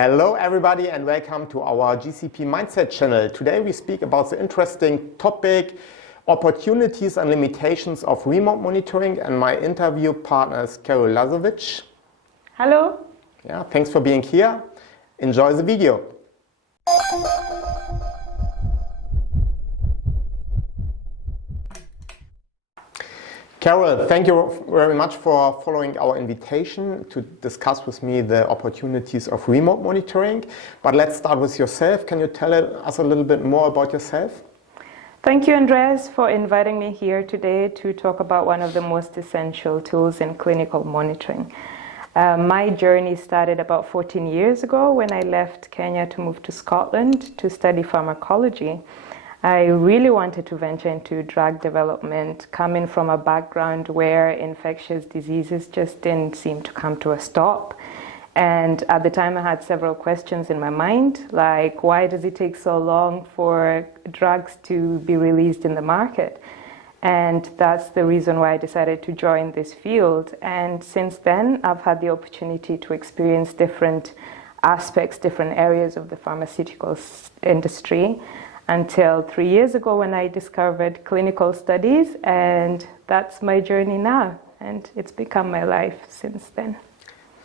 Hello everybody and welcome to our GCP-Mindset channel. Today we speak about the interesting topic, opportunities and limitations of remote monitoring, and my interview partner is Lazovic. Hello. Yeah, thanks for being here. Enjoy the video. Carol, thank you very much for following our invitation to discuss with me the opportunities of remote monitoring. But let's start with yourself. Can you tell us a little bit more about yourself? Thank you, Andreas, for inviting me here today to talk about one of the most essential tools in clinical monitoring. My journey started about 14 years ago when I left Kenya to move to Scotland to study pharmacology. I really wanted to venture into drug development, coming from a background where infectious diseases just didn't seem to come to a stop. And at the time I had several questions in my mind, like why does it take so long for drugs to be released in the market? And that's the reason why I decided to join this field. And since then, I've had the opportunity to experience different aspects, different areas of the pharmaceutical industry, until 3 years ago when I discovered clinical studies, and that's my journey now, and it's become my life since then.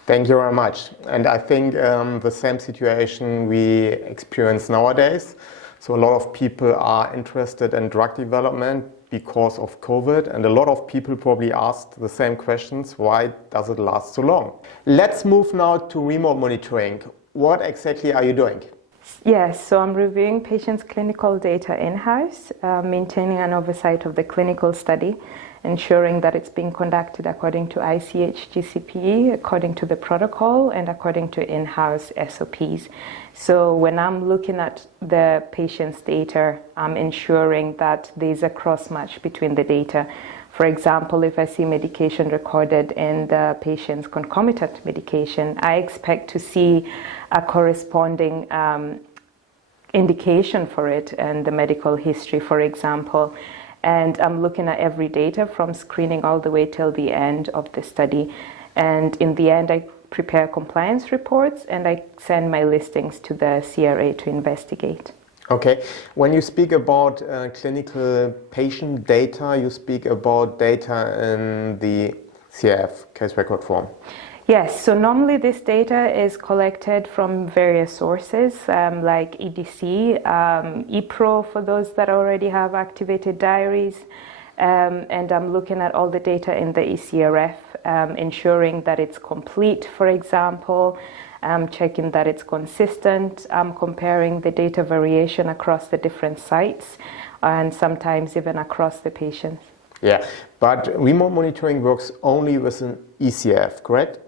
Thank you very much. And I think the same situation we experience nowadays. So a lot of people are interested in drug development because of COVID, and a lot of people probably asked the same questions, why does it last so long? Let's move now to remote monitoring. What exactly are you doing? Yes, so I'm reviewing patients' clinical data in-house, maintaining an oversight of the clinical study, ensuring that it's being conducted according to ICH GCP, according to the protocol, and according to in-house SOPs. So when I'm looking at the patient's data, I'm ensuring that there's a cross-match between the data. For example, if I see medication recorded in the patient's concomitant medication, I expect to see a corresponding indication for it and the medical history, for example. And I'm looking at every data from screening all the way till the end of the study. And in the end, I prepare compliance reports and I send my listings to the CRA to investigate. Okay, when you speak about clinical patient data, you speak about data in the CRF, case record form. Yes, so normally this data is collected from various sources like EDC, ePro for those that already have activated diaries, and I'm looking at all the data in the eCRF, ensuring that it's complete, for example. I'm checking that it's consistent. I'm comparing the data variation across the different sites and sometimes even across the patients. Yeah, but remote monitoring works only with an eCRF, correct?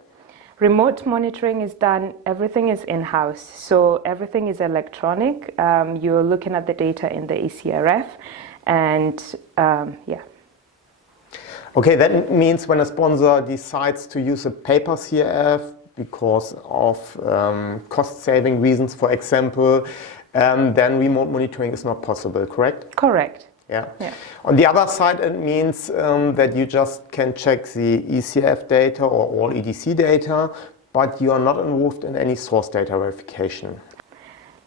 Remote monitoring is done, everything is in-house, so everything is electronic. You're looking at the data in the eCRF and yeah. Okay, that means when a sponsor decides to use a paper CRF because of cost-saving reasons, for example, then remote monitoring is not possible, correct? Correct. Yeah. On the other side, it means that you just can check the eCRF data or all EDC data, but you are not involved in any source data verification.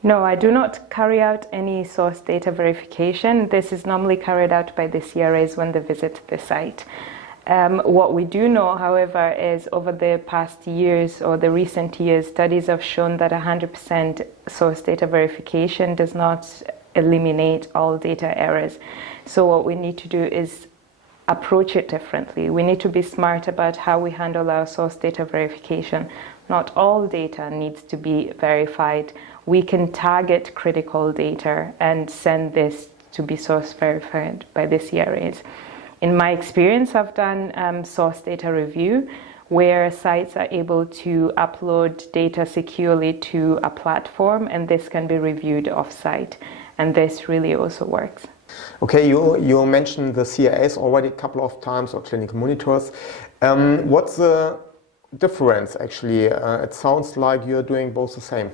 No, I do not carry out any source data verification. This is normally carried out by the CRAs when they visit the site. What we do know, however, is over the past years or the recent years, studies have shown that 100% source data verification does not eliminate all data errors. So what we need to do is approach it differently. We need to be smart about how we handle our source data verification. Not all data needs to be verified. We can target critical data and send this to be source verified by the CRAs. In my experience, I've done source data review where sites are able to upload data securely to a platform, and this can be reviewed off-site. And this really also works. Okay, you mentioned the CRAs already a couple of times, or clinical monitors. What's the difference actually? It sounds like you're doing both the same.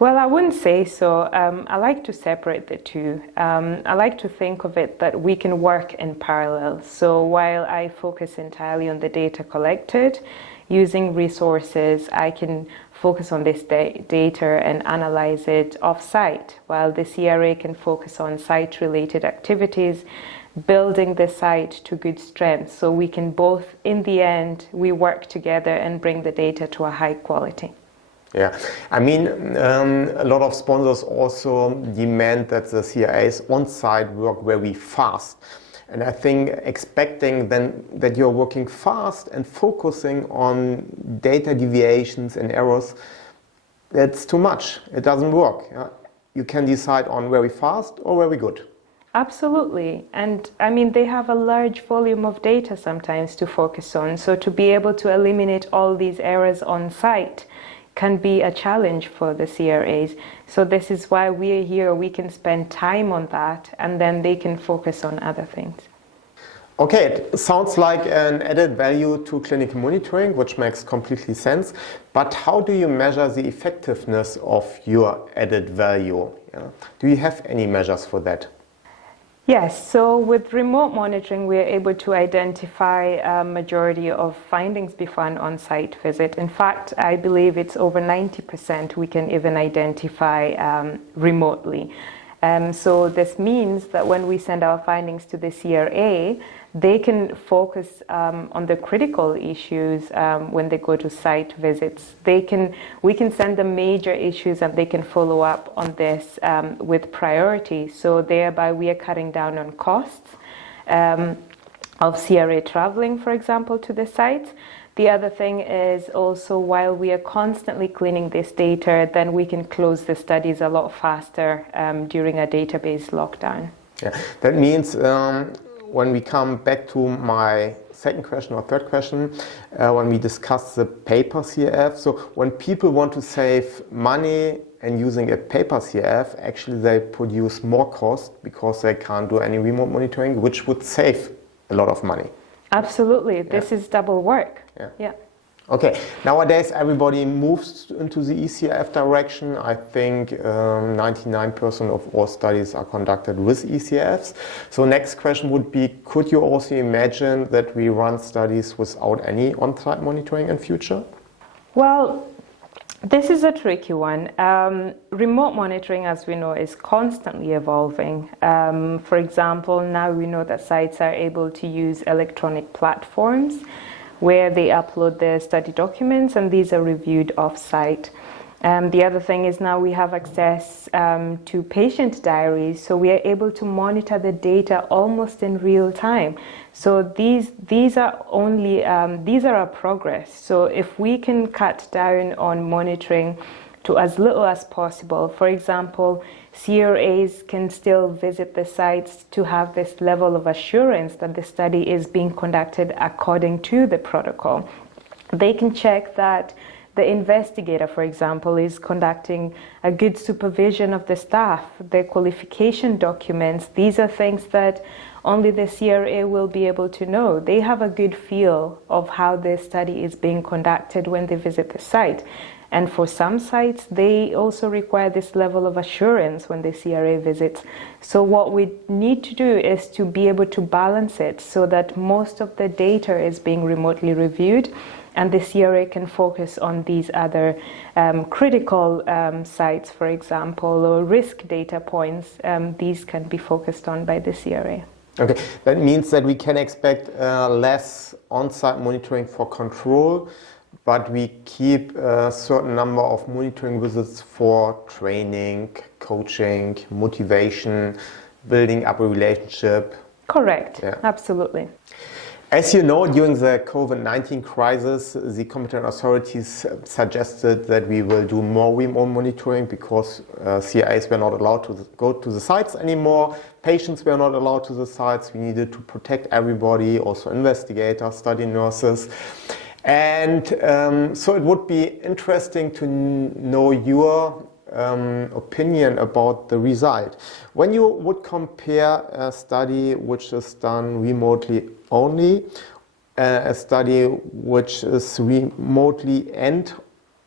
Well, I wouldn't say so. I like to separate the two. I like to think of it that we can work in parallel. So while I focus entirely on the data collected, using resources, I can focus on this data and analyze it off-site, while the CRA can focus on site-related activities, building the site to good strength, so we can both, in the end, we work together and bring the data to a high quality. Yeah, I mean, a lot of sponsors also demand that the CRAs on-site work very fast. And I think expecting then that you're working fast and focusing on data deviations and errors, that's too much. It doesn't work. Yeah? You can decide on very fast or very good. Absolutely. And I mean, they have a large volume of data sometimes to focus on. So to be able to eliminate all these errors on site can be a challenge for the CRAs. So this is why we're here. We can spend time on that, and then they can focus on other things. Okay, it sounds like an added value to clinical monitoring, which makes completely sense. But how do you measure the effectiveness of your added value? Yeah. Do you have any measures for that? Yes, so with remote monitoring, we are able to identify a majority of findings before an on-site visit. In fact, I believe it's over 90% we can even identify remotely. So this means that when we send our findings to the CRA, they can focus on the critical issues when they go to site visits. We can send them major issues and they can follow up on this with priority. So thereby we are cutting down on costs of CRA traveling, for example, to the sites. The other thing is also, while we are constantly cleaning this data, then we can close the studies a lot faster during a database lockdown. Yeah, that means when we come back to my second question or third question, when we discuss the paper CRF, so when people want to save money and using a paper CRF, actually they produce more cost because they can't do any remote monitoring, which would save a lot of money. Absolutely. This is double work. Yeah. Okay, nowadays everybody moves into the eCRF direction. I think 99% of all studies are conducted with eCRFs. So next question would be, could you also imagine that we run studies without any on-site monitoring in future? Well, this is a tricky one. Remote monitoring, as we know, is constantly evolving. For example, now we know that sites are able to use electronic platforms where they upload their study documents, and these are reviewed off-site. The other thing is now we have access to patient diaries, so we are able to monitor the data almost in real time. So these are our progress. So if we can cut down on monitoring to as little as possible, for example, CRAs can still visit the sites to have this level of assurance that the study is being conducted according to the protocol. They can check that the investigator, for example, is conducting a good supervision of the staff, their qualification documents. These are things that only the CRA will be able to know. They have a good feel of how the study is being conducted when they visit the site. And for some sites, they also require this level of assurance when the CRA visits. So what we need to do is to be able to balance it so that most of the data is being remotely reviewed and the CRA can focus on these other critical sites, for example, or risk data points. These can be focused on by the CRA. Okay, that means that we can expect less on-site monitoring for control, but we keep a certain number of monitoring visits for training, coaching, motivation, building up a relationship. Correct, yeah. Absolutely. As you know, during the COVID-19 crisis, the competent authorities suggested that we will do more remote monitoring because CRAs were not allowed to go to the sites anymore. Patients were not allowed to the sites. We needed to protect everybody, also investigators, study nurses. And so it would be interesting to know your opinion about the result. When you would compare a study which is done remotely only, a study which is remotely and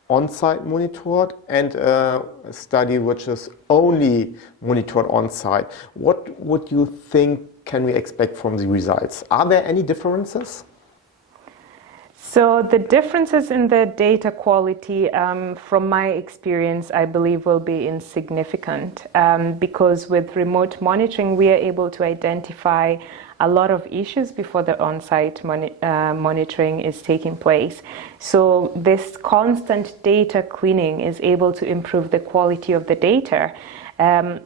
on-site monitored, and a study which is only monitored on-site, what would you think can we expect from the results? Are there any differences? So the differences in the data quality, from my experience, I believe will be insignificant, because with remote monitoring, we are able to identify a lot of issues before the on-site monitoring is taking place. So this constant data cleaning is able to improve the quality of the data.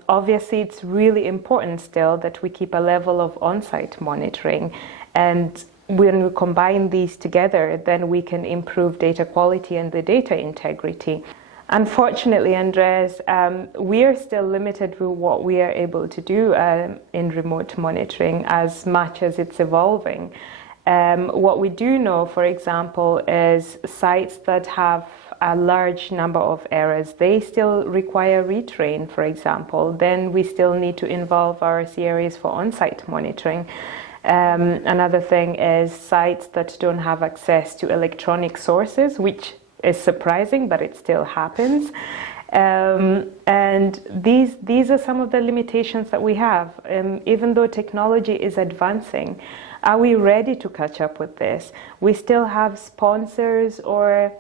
Obviously, it's really important still that we keep a level of on-site monitoring, and when we combine these together, then we can improve data quality and the data integrity. Unfortunately, Andreas, we are still limited with what we are able to do in remote monitoring as much as it's evolving. What we do know, for example, is sites that have a large number of errors, they still require retrain, for example. Then we still need to involve our CRAs for on-site monitoring. Another thing is sites that don't have access to electronic sources, which is surprising, but it still happens. And these are some of the limitations that we have. Even though technology is advancing, are we ready to catch up with this? We still have sponsors or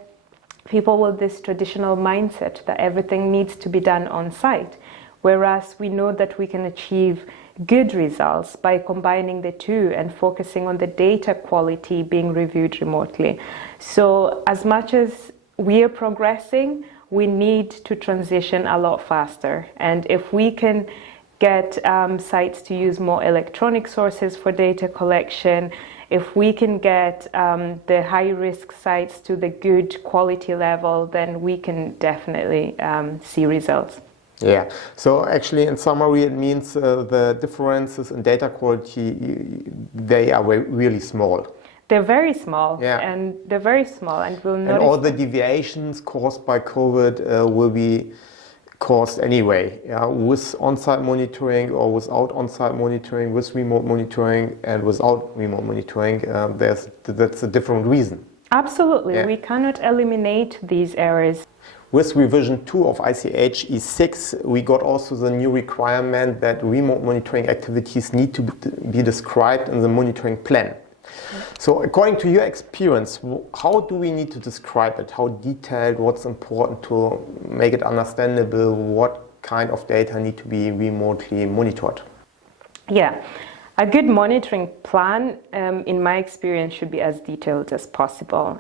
people with this traditional mindset that everything needs to be done on site, whereas we know that we can achieve good results by combining the two and focusing on the data quality being reviewed remotely. So as much as we are progressing, we need to transition a lot faster. And if we can get sites to use more electronic sources for data collection, if we can get the high-risk sites to the good quality level, then we can definitely see results. Yeah, so actually in summary it means the differences in data quality, they are really small. They're very small, yeah. And they're very small, and we'll notice. And all the deviations caused by COVID will be caused anyway, with on-site monitoring or without on-site monitoring, with remote monitoring and without remote monitoring. That's a different reason. Absolutely, yeah. We cannot eliminate these errors. With revision 2 of ICH E6, we got also the new requirement that remote monitoring activities need to be described in the monitoring plan. So according to your experience, how do we need to describe it? How detailed, what's important to make it understandable, what kind of data need to be remotely monitored? Yeah, a good monitoring plan, in my experience, should be as detailed as possible.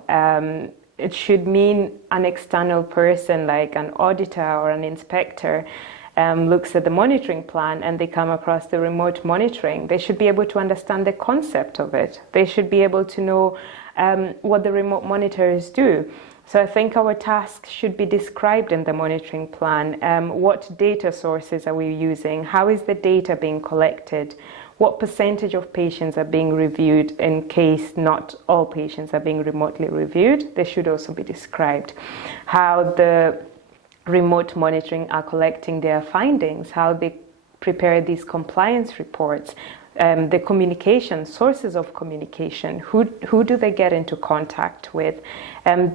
It should mean an external person like an auditor or an inspector looks at the monitoring plan and they come across the remote monitoring. They should be able to understand the concept of it. They should be able to know what the remote monitors do. So I think our tasks should be described in the monitoring plan. What data sources are we using? How is the data being collected? What percentage of patients are being reviewed in case not all patients are being remotely reviewed? They should also be described. How the remote monitoring are collecting their findings, how they prepare these compliance reports, the communication, sources of communication, who do they get into contact with?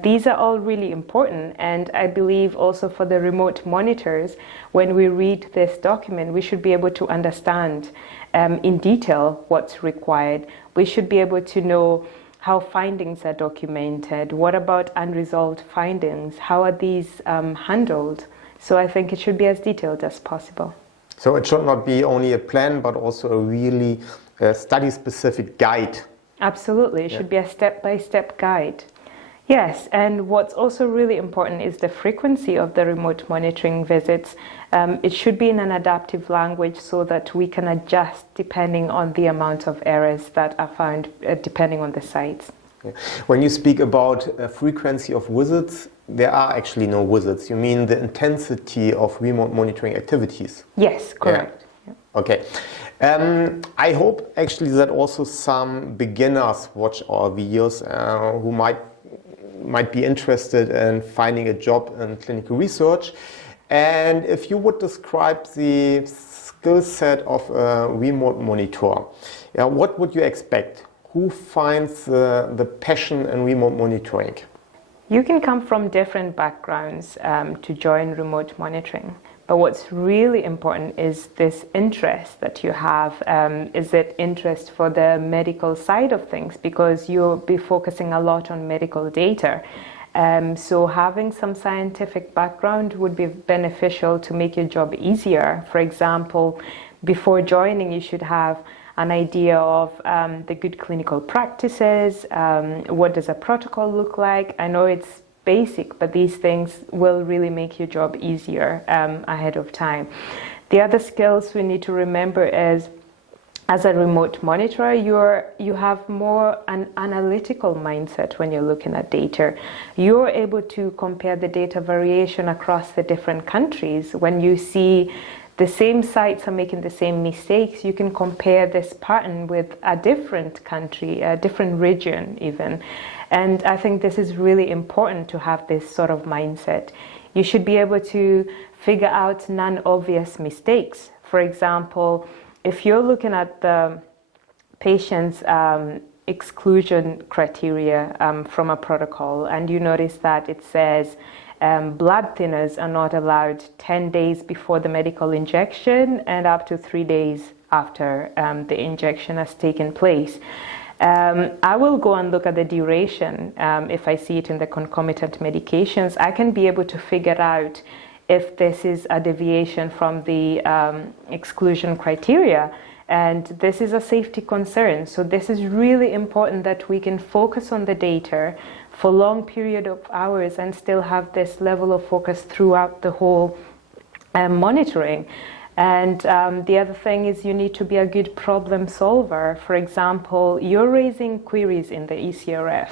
These are all really important, and I believe also for the remote monitors, when we read this document, we should be able to understand in detail what's required. We should be able to know how findings are documented. What about unresolved findings? How are these handled? So I think it should be as detailed as possible. So it should not be only a plan, but also a really study-specific guide. Absolutely, it should be a step-by-step guide. Yes, and what's also really important is the frequency of the remote monitoring visits. It should be in an adaptive language so that we can adjust depending on the amount of errors that are found, depending on the sites. Yeah. When you speak about frequency of visits, there are actually no visits. You mean the intensity of remote monitoring activities? Yes, correct. Yeah. Yeah. Okay. I hope actually that also some beginners watch our videos who might be interested in finding a job in clinical research. And if you would describe the skill set of a remote monitor, what would you expect? Who finds the passion in remote monitoring? You can come from different backgrounds to join remote monitoring. But what's really important is this interest that you have. Is it interest for the medical side of things? Because you'll be focusing a lot on medical data. So having some scientific background would be beneficial to make your job easier. For example, before joining, you should have an idea of the good clinical practices. What does a protocol look like? I know it's basic, but these things will really make your job easier ahead of time. The other skills we need to remember is, as a remote monitorer, you have more an analytical mindset when you're looking at data. You're able to compare the data variation across the different countries. When you see the same sites are making the same mistakes, you can compare this pattern with a different country, a different region even. And I think this is really important to have this sort of mindset. You should be able to figure out non-obvious mistakes. For example, if you're looking at the patient's exclusion criteria from a protocol, and you notice that it says blood thinners are not allowed 10 days before the medical injection and up to 3 days after the injection has taken place. I will go and look at the duration. If I see it in the concomitant medications, I can be able to figure out if this is a deviation from the exclusion criteria, and this is a safety concern. So this is really important that we can focus on the data for long period of hours and still have this level of focus throughout the whole monitoring. And the other thing is you need to be a good problem solver. For example, you're raising queries in the ECRF.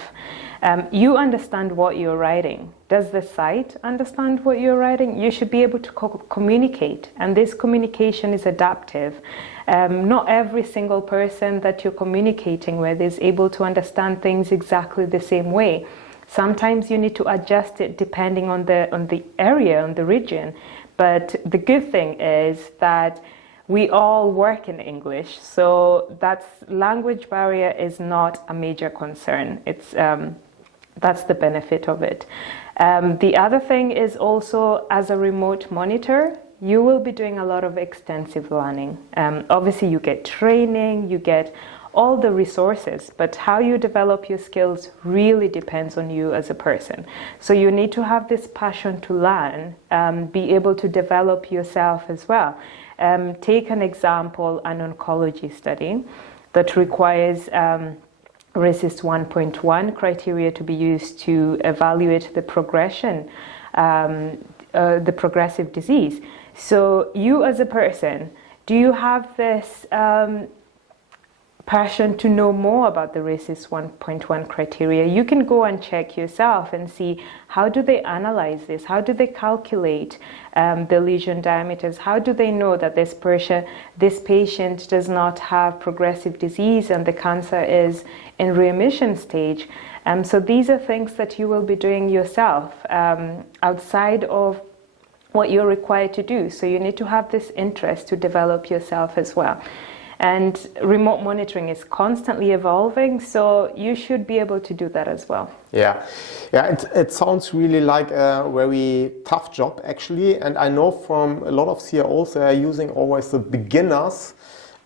You understand what you're writing. Does the site understand what you're writing? You should be able to communicate, and this communication is adaptive. Not every single person that you're communicating with is able to understand things exactly the same way. Sometimes you need to adjust it depending on the area, on the region. But the good thing is that we all work in English, so that language barrier is not a major concern. That's the benefit of it. The other thing is also, as a remote monitor, you will be doing a lot of extensive learning. Obviously, you get training, you get all the resources, but how you develop your skills really depends on you as a person. So you need to have this passion to learn, be able to develop yourself as well. Take an example, an oncology study that requires RECIST 1.1 criteria to be used to evaluate the progression, the progressive disease. So you as a person, do you have this passion to know more about the RECIST 1.1 criteria? You can go and check yourself and see how do they analyze this, how do they calculate the lesion diameters, how do they know that this patient does not have progressive disease and the cancer is in remission stage. So these are things that you will be doing yourself outside of what you're required to do. So you need to have this interest to develop yourself as well. And remote monitoring is constantly evolving, so you should be able to do that as well. Yeah, it sounds really like a very tough job actually, and I know from a lot of CROs they are using always the beginners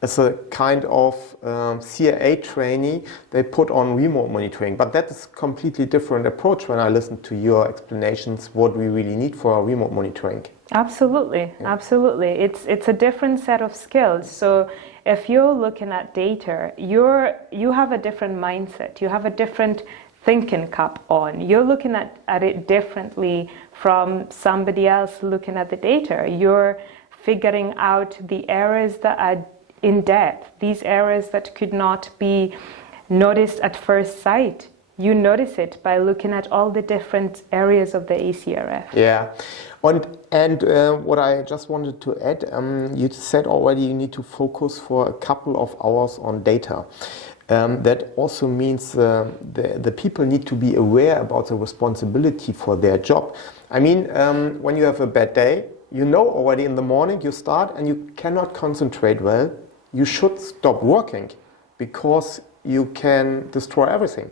as a kind of CRA trainee they put on remote monitoring, but that is a completely different approach when I listen to your explanations what we really need for remote monitoring. Absolutely, yeah. Absolutely. It's a different set of skills. So if you're looking at data, you have a different mindset, you have a different thinking cap on. You're looking at it differently from somebody else looking at the data. You're figuring out the areas that are in depth, these areas that could not be noticed at first sight. You notice it by looking at all the different areas of the ECRF. Yeah, and what I just wanted to add, you said already you need to focus for a couple of hours on data. That also means the people need to be aware about the responsibility for their job. I mean, when you have a bad day, you know already in the morning you start and you cannot concentrate well, you should stop working because you can destroy everything.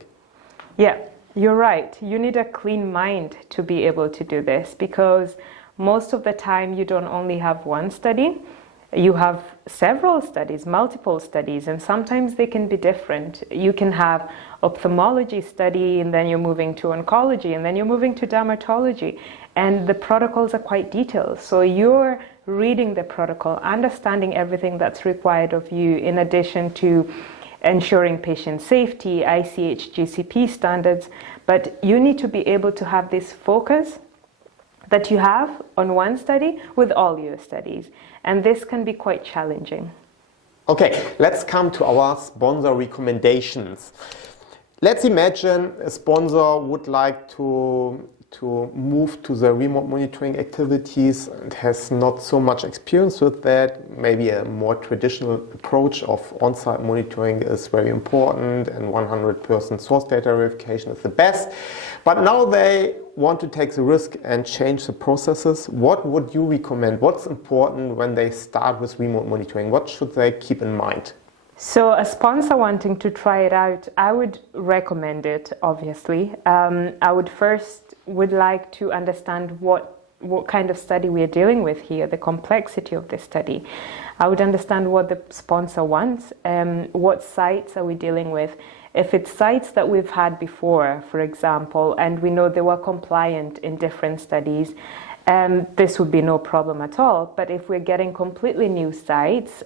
Yeah, you're right. You need a clean mind to be able to do this because most of the time you don't only have one study, you have several studies, multiple studies, and sometimes they can be different. You can have ophthalmology study, and then you're moving to oncology, and then you're moving to dermatology, and the protocols are quite detailed. So you're reading the protocol, understanding everything that's required of you, in addition to ensuring patient safety, ICH, GCP standards, but you need to be able to have this focus that you have on one study with all your studies. And this can be quite challenging. Okay, let's come to our sponsor recommendations. Let's imagine a sponsor would like to move to the remote monitoring activities and has not so much experience with that. Maybe a more traditional approach of on-site monitoring is very important and 100% source data verification is the best. But now they want to take the risk and change the processes. What would you recommend? What's important when they start with remote monitoring? What should they keep in mind? So a sponsor wanting to try it out, I would recommend it, obviously. I would like to understand what kind of study we are dealing with here, the complexity of the study. I would understand what the sponsor wants, what sites are we dealing with. If it's sites that we've had before, for example, and we know they were compliant in different studies, this would be no problem at all. But if we're getting completely new sites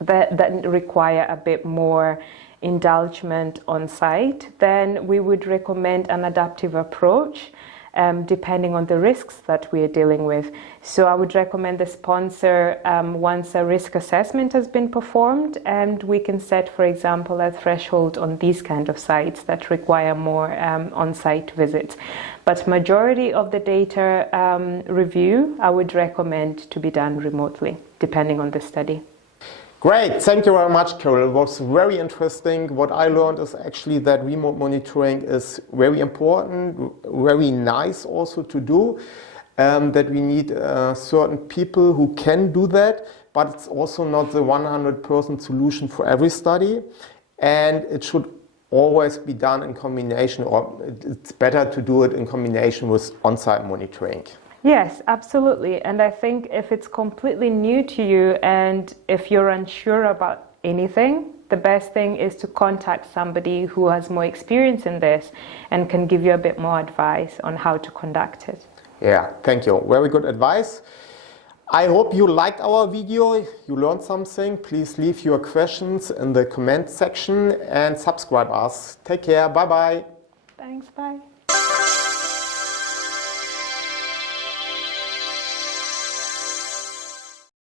that require a bit more indulgence on site, then we would recommend an adaptive approach depending on the risks that we are dealing with. So I would recommend the sponsor, once a risk assessment has been performed, and we can set, for example, a threshold on these kind of sites that require more on-site visits. But majority of the data review, I would recommend to be done remotely, depending on the study. Great, thank you very much, Carol. It was very interesting. What I learned is actually that remote monitoring is very important, very nice also to do, that we need certain people who can do that, but it's also not the 100% solution for every study, and it should always be done in combination, or it's better to do it in combination with on-site monitoring. Yes, absolutely. And I think if it's completely new to you and if you're unsure about anything, the best thing is to contact somebody who has more experience in this and can give you a bit more advice on how to conduct it. Yeah, thank you. Very good advice. I hope you liked our video, you learned something. Please leave your questions in the comment section and subscribe us. Take care. Bye-bye. Thanks. Bye.